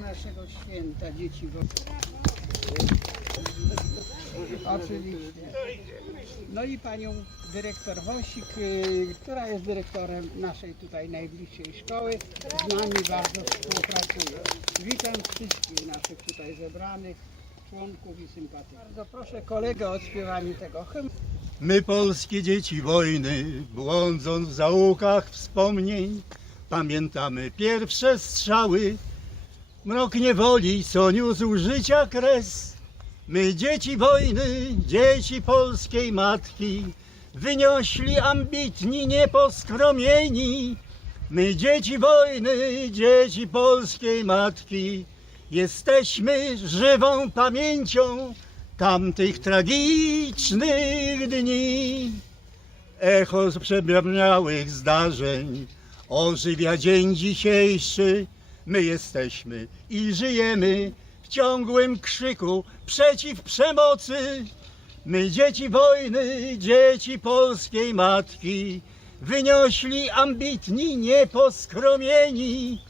naszego święta dzieci wojny. Oczywiście. No i panią dyrektor Wosik, y, która jest dyrektorem naszej tutaj najbliższej szkoły. Z nami bardzo współpracuje. Witam wszystkich naszych tutaj zebranych członków i sympatyków. Bardzo proszę kolegę o odśpiewanie tego hymnu. My polskie dzieci wojny, błądząc w zaułkach wspomnień, pamiętamy pierwsze strzały, mrok niewoli, co niósł życia kres. My dzieci wojny, dzieci polskiej matki, wyniośli ambitni, nieposkromieni. My dzieci wojny, dzieci polskiej matki, jesteśmy żywą pamięcią tamtych tragicznych dni. Echo z przebrzmiałych zdarzeń ożywia dzień dzisiejszy. My jesteśmy i żyjemy w ciągłym krzyku przeciw przemocy. My dzieci wojny, dzieci polskiej matki, wyniośli ambitni, nieposkromieni.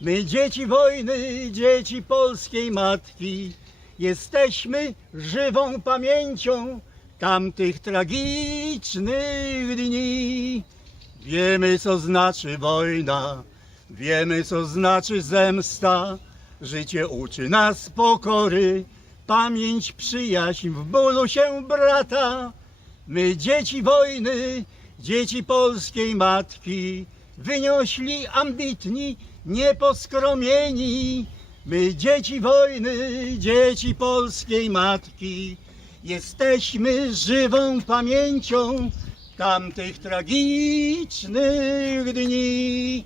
My dzieci wojny, dzieci polskiej matki, jesteśmy żywą pamięcią tamtych tragicznych dni. Wiemy, co znaczy wojna, wiemy, co znaczy zemsta. Życie uczy nas pokory, pamięć, przyjaźń w bólu się brata. My dzieci wojny, dzieci polskiej matki, wyniośli ambitni, nieposkromieni. My dzieci wojny, dzieci polskiej matki, jesteśmy żywą pamięcią tamtych tragicznych dni.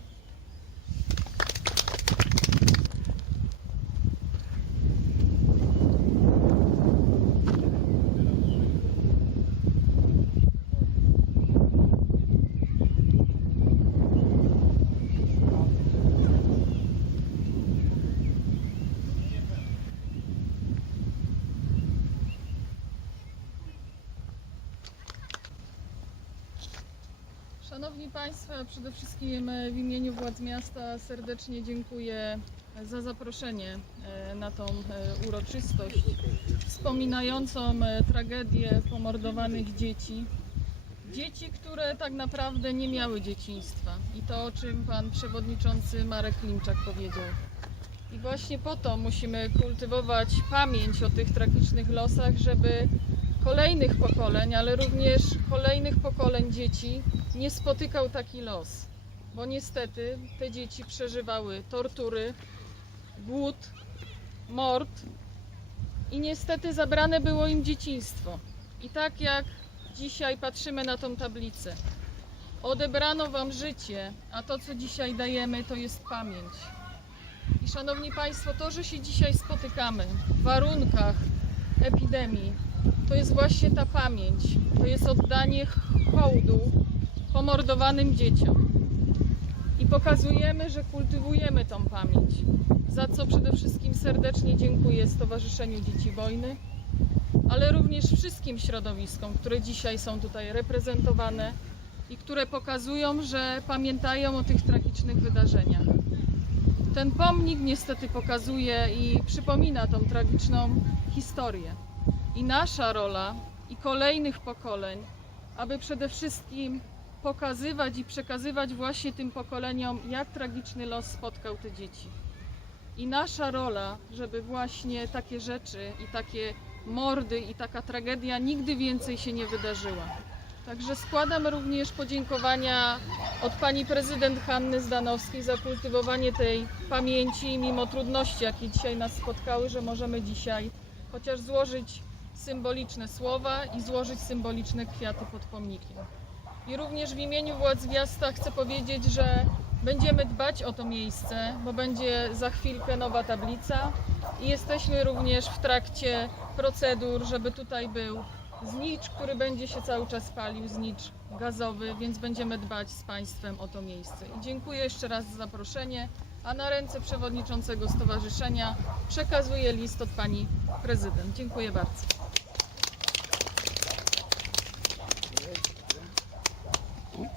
Szanowni Państwo, przede wszystkim e, w imieniu władz miasta serdecznie dziękuję za zaproszenie e, na tą e, uroczystość wspominającą e, tragedię pomordowanych dzieci. Dzieci, które tak naprawdę nie miały dzieciństwa i to, o czym Pan Przewodniczący Marek Klimczak powiedział. I właśnie po to musimy kultywować pamięć o tych tragicznych losach, żeby kolejnych pokoleń, ale również kolejnych pokoleń dzieci nie spotykał taki los. Bo niestety te dzieci przeżywały tortury, głód, mord i niestety zabrane było im dzieciństwo. I tak jak dzisiaj patrzymy na tą tablicę, odebrano wam życie, a to co dzisiaj dajemy to jest pamięć. I szanowni Państwo, to, że się dzisiaj spotykamy w warunkach epidemii, to jest właśnie ta pamięć, to jest oddanie hołdu pomordowanym dzieciom. I pokazujemy, że kultywujemy tą pamięć, za co przede wszystkim serdecznie dziękuję Stowarzyszeniu Dzieci Wojny, ale również wszystkim środowiskom, które dzisiaj są tutaj reprezentowane i które pokazują, że pamiętają o tych tragicznych wydarzeniach. Ten pomnik niestety pokazuje i przypomina tą tragiczną historię. I nasza rola i kolejnych pokoleń, aby przede wszystkim pokazywać i przekazywać właśnie tym pokoleniom, jak tragiczny los spotkał te dzieci. I nasza rola, żeby właśnie takie rzeczy i takie mordy i taka tragedia nigdy więcej się nie wydarzyła. Także składam również podziękowania od pani prezydent Hanny Zdanowskiej za kultywowanie tej pamięci, mimo trudności, jakie dzisiaj nas spotkały, że możemy dzisiaj chociaż złożyć symboliczne słowa i złożyć symboliczne kwiaty pod pomnikiem. I również w imieniu władz miasta chcę powiedzieć, że będziemy dbać o to miejsce, bo będzie za chwilkę nowa tablica i jesteśmy również w trakcie procedur, żeby tutaj był znicz, który będzie się cały czas palił, znicz gazowy, więc będziemy dbać z Państwem o to miejsce. I dziękuję jeszcze raz za zaproszenie, a na ręce przewodniczącego stowarzyszenia przekazuję list od Pani Prezydent. Dziękuję bardzo.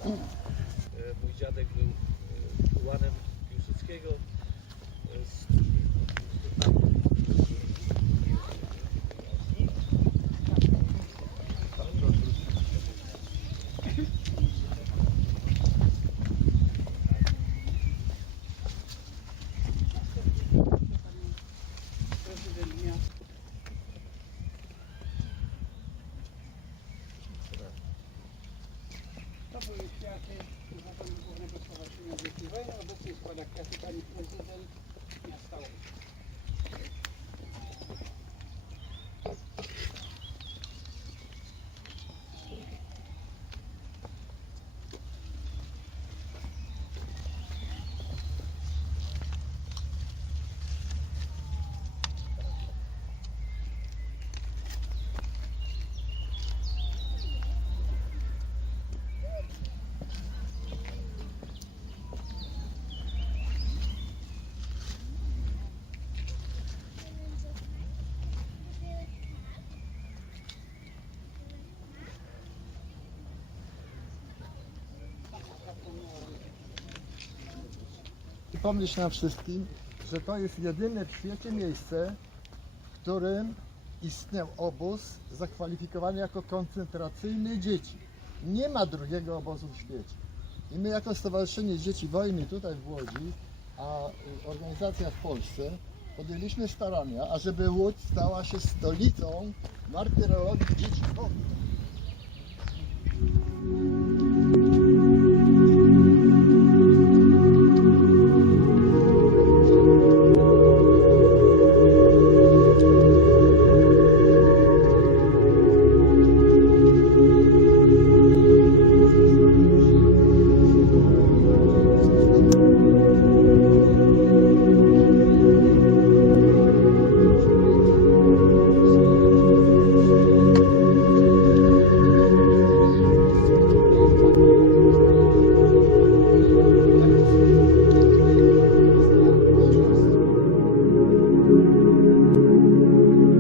Mój dziadek był e, ułanem Piłsudskiego. E, z- Złożyły kwiaty Urzędowi Głównego Stowarzyszenia Dzieci Wojny. Obecnie składa kwiaty pani prezydent miasta Łódź. Przypomnieć nam wszystkim, że to jest jedyne w świecie miejsce, w którym istniał obóz zakwalifikowany jako koncentracyjny dzieci. Nie ma drugiego obozu w świecie. I my jako Stowarzyszenie Dzieci Wojny tutaj w Łodzi, a organizacja w Polsce, podjęliśmy starania, ażeby Łódź stała się stolicą martyrologii dzieci wojny.